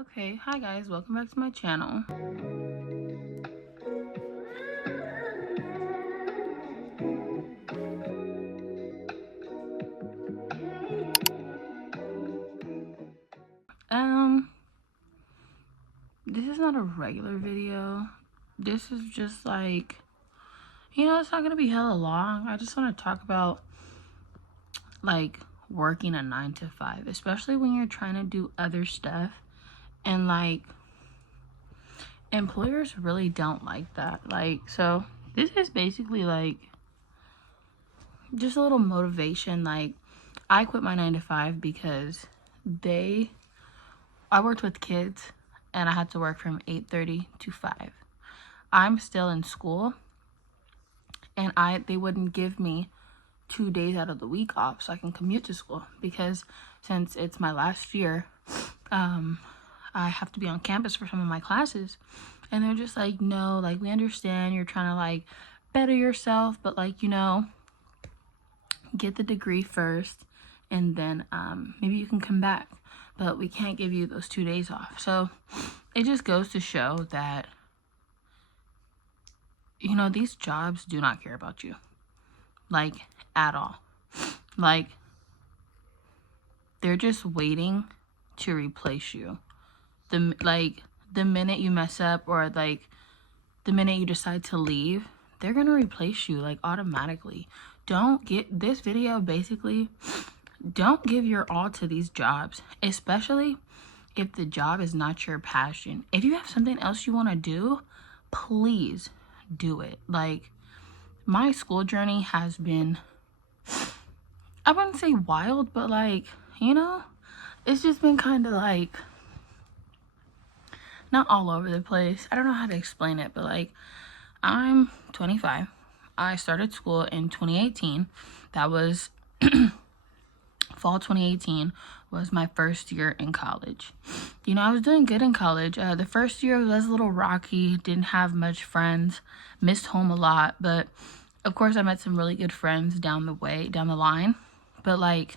Okay, hi guys, welcome back to my channel. This is not a regular video. This is just like, it's not gonna be hella long. I just want to talk about like working a 9 to 5, especially when you're trying to do other stuff, and like employers really don't like that. So this is basically like just a little motivation. Like, I quit my 9 to 5 because I worked with kids and I had to work from 8:30 to 5. I'm still in school, and they wouldn't give me 2 days out of the week off so I can commute to school, because since it's my last year, I have to be on campus for some of my classes. And they're just like, no, like, we understand you're trying to like better yourself, but like, get the degree first, and then maybe you can come back, but we can't give you those 2 days off. So it just goes to show that these jobs do not care about you, like, at all. Like, they're just waiting to replace you. The minute you mess up, or like the minute you decide to leave, they're gonna replace you like automatically. Don't get this video, basically, don't give your all to these jobs, especially if the job is not your passion. If you have something else you want to do, please do it. Like, my school journey has been, I wouldn't say wild, but like, it's just been kind of like not all over the place. I don't know how to explain it, but like, I'm 25. I started school in 2018. That was fall 2018 was my first year in college. I was doing good in college. The first year was a little rocky, didn't have much friends, missed home a lot, but of course I met some really good friends down the line. But like,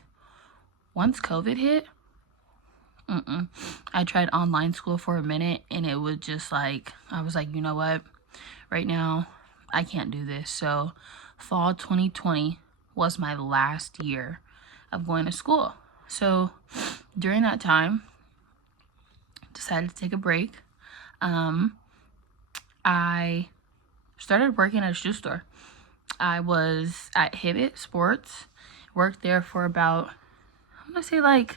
once COVID hit, I tried online school for a minute, and it was just like, I was like, you know what? Right now, I can't do this. So fall 2020 was my last year of going to school. So during that time, decided to take a break. I started working at a shoe store. I was at Hibbett Sports, worked there for about, I'm gonna say like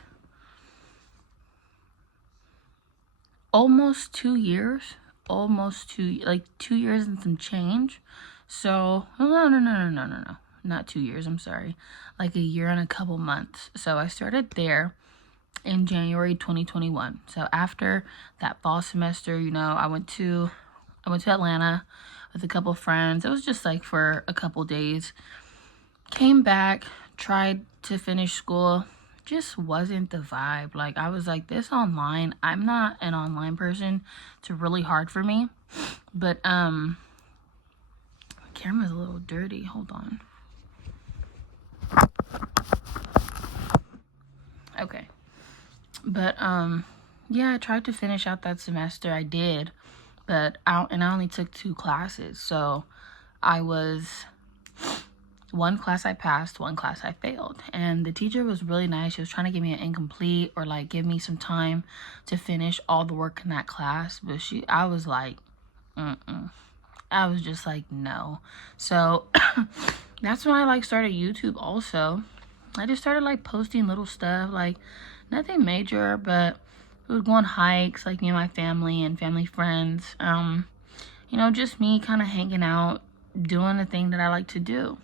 almost 2 years, like 2 years and some change. So no, not 2 years, I'm sorry, like a year and a couple months. So I started there in January 2021. So after that fall semester, I went to Atlanta with a couple friends. It was just like for a couple days. Came back, tried to finish school, just wasn't the vibe. Like, I was like, this online, I'm not an online person. It's really hard for me. But camera's a little dirty, hold on. Okay. But yeah, I tried to finish out that semester. I did, but I only took 2 classes. So one class I passed, one class I failed. And the teacher was really nice. She was trying to give me an incomplete, or like give me some time to finish all the work in that class. But I was like, I was just like, no. So that's when I like started YouTube also. I just started like posting little stuff, like nothing major, but we would go on hikes, like me and my family and family friends. Just me kind of hanging out, doing the thing that I like to do.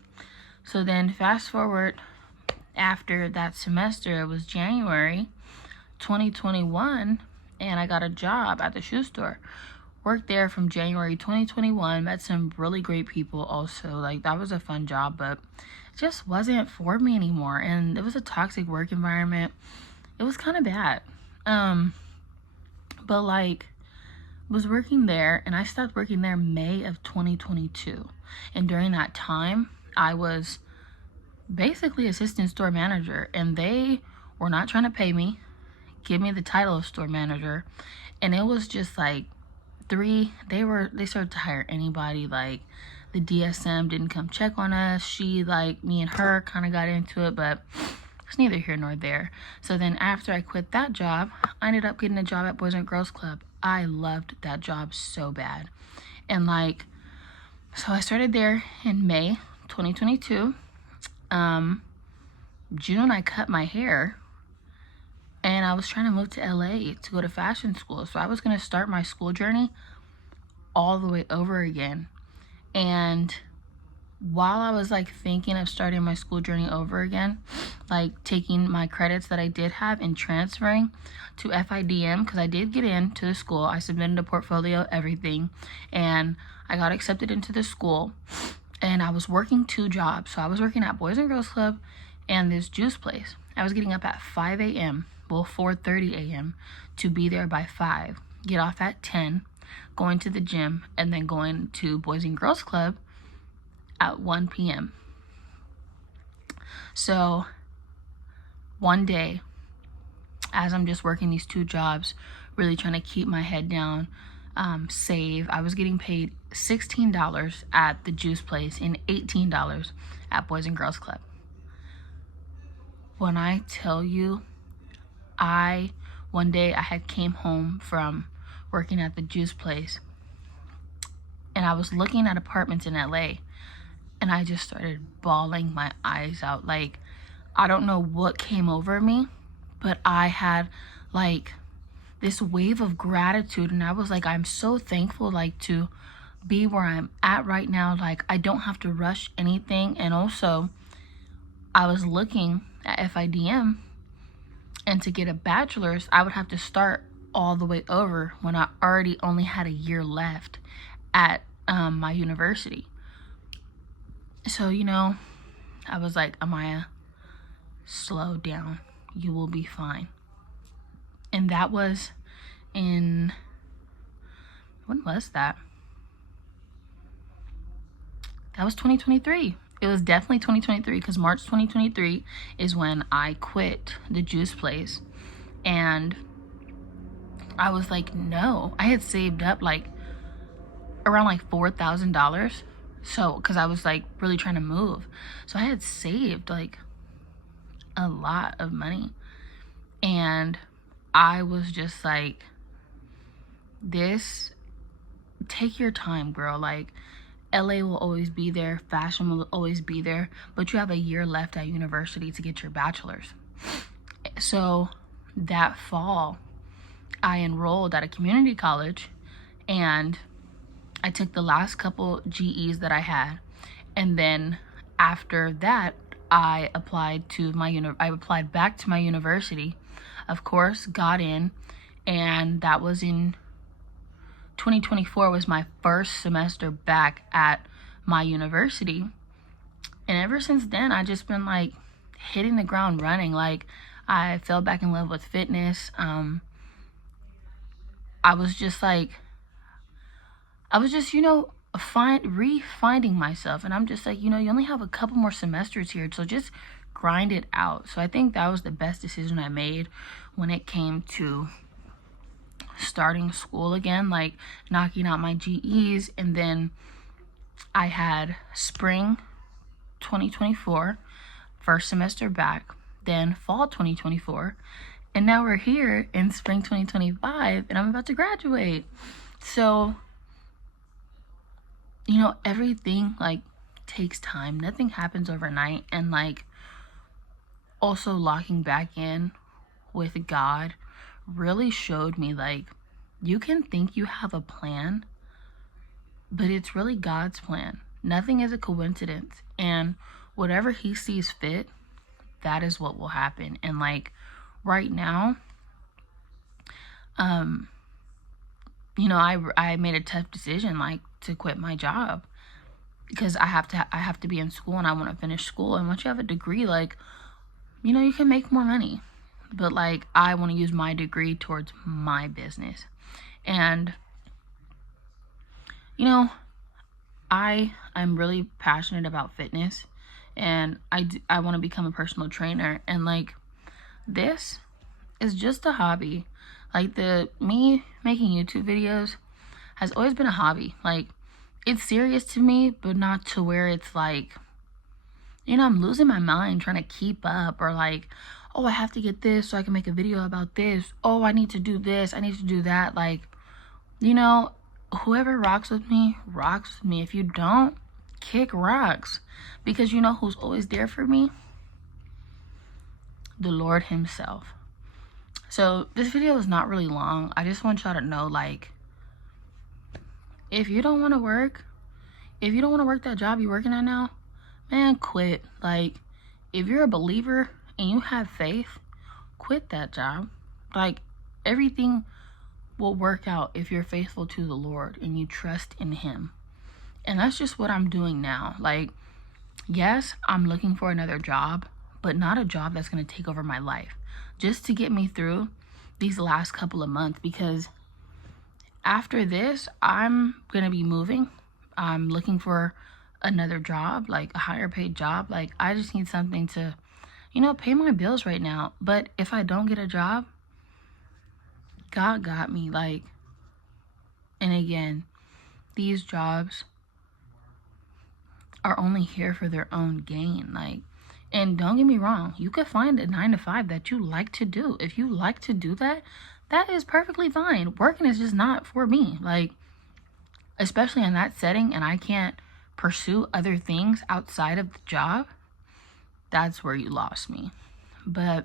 So then fast forward, after that semester, it was January 2021, and I got a job at the shoe store. Worked there from January 2021, met some really great people also. Like, that was a fun job, but it just wasn't for me anymore. And it was a toxic work environment. It was kind of bad. But like, was working there, and I stopped working there May of 2022. And during that time, I was basically assistant store manager, and they were not trying to pay me, give me the title of store manager. And it was just like they started to hire anybody. Like the DSM didn't come check on us. Me and her kind of got into it, but it's neither here nor there. So then after I quit that job, I ended up getting a job at Boys and Girls Club. I loved that job so bad. And so I started there in May 2022. June, I cut my hair, and I was trying to move to LA to go to fashion school. So I was going to start my school journey all the way over again. And while I was thinking of starting my school journey over again, taking my credits that I did have and transferring to FIDM, because I did get into the school. I submitted a portfolio, everything, and I got accepted into the school. And I was working 2 jobs. So I was working at Boys and Girls Club and this juice place. I was getting up at 5 a.m., 4:30 a.m. to be there by 5, get off at 10, going to the gym, and then going to Boys and Girls Club at 1 p.m. So one day, as I'm just working these 2 jobs, really trying to keep my head down, save, I was getting paid $16 at the juice place and $18 at Boys and Girls Club. When I tell you, one day I had came home from working at the juice place, and I was looking at apartments in LA, and I just started bawling my eyes out. I don't know what came over me, but I had this wave of gratitude, and I was I'm so thankful to be where I'm at right now. I don't have to rush anything. And also I was looking at FIDM, and to get a bachelor's I would have to start all the way over when I already only had a year left at my university. So I was like, Amaya, slow down, you will be fine. And that was when was that? That was 2023. It was definitely 2023, because March 2023 is when I quit the juice place. And I was like, no, I had saved up around $4,000. So, because I was really trying to move. So I had saved a lot of money. And I was just take your time, girl. LA will always be there, fashion will always be there, but you have a year left at university to get your bachelor's. So that fall, I enrolled at a community college, and I took the last couple GEs that I had, and then after that, I applied back to my university. Of course, got in, and that was in 2024 was my first semester back at my university. And ever since then, I just been hitting the ground running. I fell back in love with fitness. I was just refinding myself. And I'm just you only have a couple more semesters here, so just grind it out. So I think that was the best decision I made when it came to starting school again, knocking out my GEs. And then I had spring 2024, first semester back, then fall 2024, and now we're here in spring 2025, and I'm about to graduate. So everything takes time. Nothing happens overnight. And also locking back in with God really showed me you can think you have a plan, but it's really God's plan. Nothing is a coincidence, and whatever he sees fit, that is what will happen. And right now, I made a tough decision to quit my job, because I have to be in school, and I want to finish school. And once you have a degree, you can make more money. But I want to use my degree towards my business. And I'm really passionate about fitness, and I want to become a personal trainer. And this It's just a hobby. Like me making YouTube videos has always been a hobby. Like, it's serious to me, but not to where it's like, I'm losing my mind trying to keep up, or like, oh, I have to get this so I can make a video about this. Oh, I need to do this. I need to do that. Like, whoever rocks with me, rocks with me. If you don't, kick rocks. Because you know who's always there for me? The Lord himself. So this video is not really long. I just want y'all to know, like, if you don't want to work, that job you're working at now, man, quit. Like, if you're a believer and you have faith, quit that job. Like, everything will work out if you're faithful to the Lord and you trust in him. And that's just what I'm doing now. Like, yes, I'm looking for another job, but not a job that's going to take over my life, just to get me through these last couple of months. Because after this, I'm going to be moving. I'm looking for another job, like a higher paid job. Like, I just need something to, pay my bills right now. But if I don't get a job, God got me. Like, and again, these jobs are only here for their own gain. Like, and don't get me wrong, you could find a 9-to-5 that you like to do. If you like to do that, that is perfectly fine. Working is just not for me. Like, especially in that setting, and I can't pursue other things outside of the job, that's where you lost me. But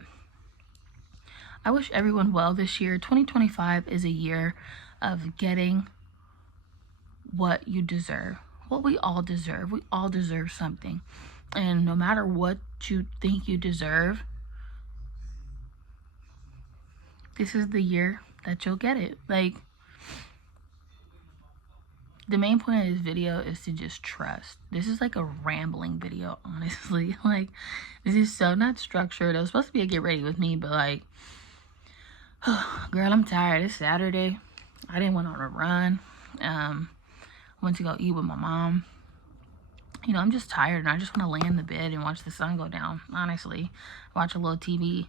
I wish everyone well this year. 2025 is a year of getting what you deserve, what we all deserve. We all deserve something. And no matter what you think you deserve, this is the year that you'll get it. Like, the main point of this video is to just trust. This is like a rambling video, honestly. Like, this is so not structured. It was supposed to be a get ready with me, but like, girl, I'm tired. It's Saturday. I didn't went on a run. Went to go eat with my mom. I'm just tired, and I just want to lay in the bed and watch the sun go down, honestly. Watch a little TV.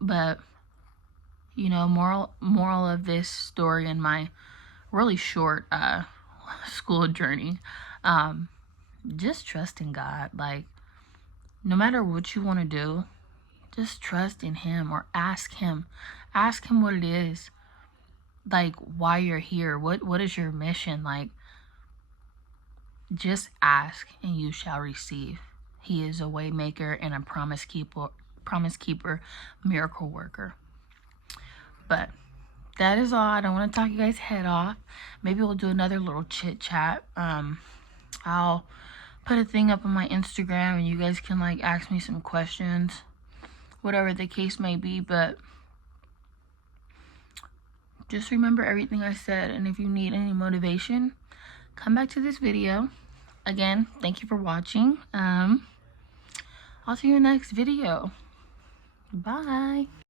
But, moral of this story and my really short school journey, just trust in God. Like, no matter what you want to do, just trust in him, or ask him what it is, like, why you're here, what is your mission. Like, just ask and you shall receive. He is a way maker and a promise keeper, miracle worker. But that is all. I don't want to talk you guys' head off. Maybe we'll do another little chit chat. I'll put a thing up on my Instagram, and you guys can like ask me some questions, whatever the case may be. But just remember everything I said, and if you need any motivation, come back to this video. Again, thank you for watching. I'll see you in the next video. Bye.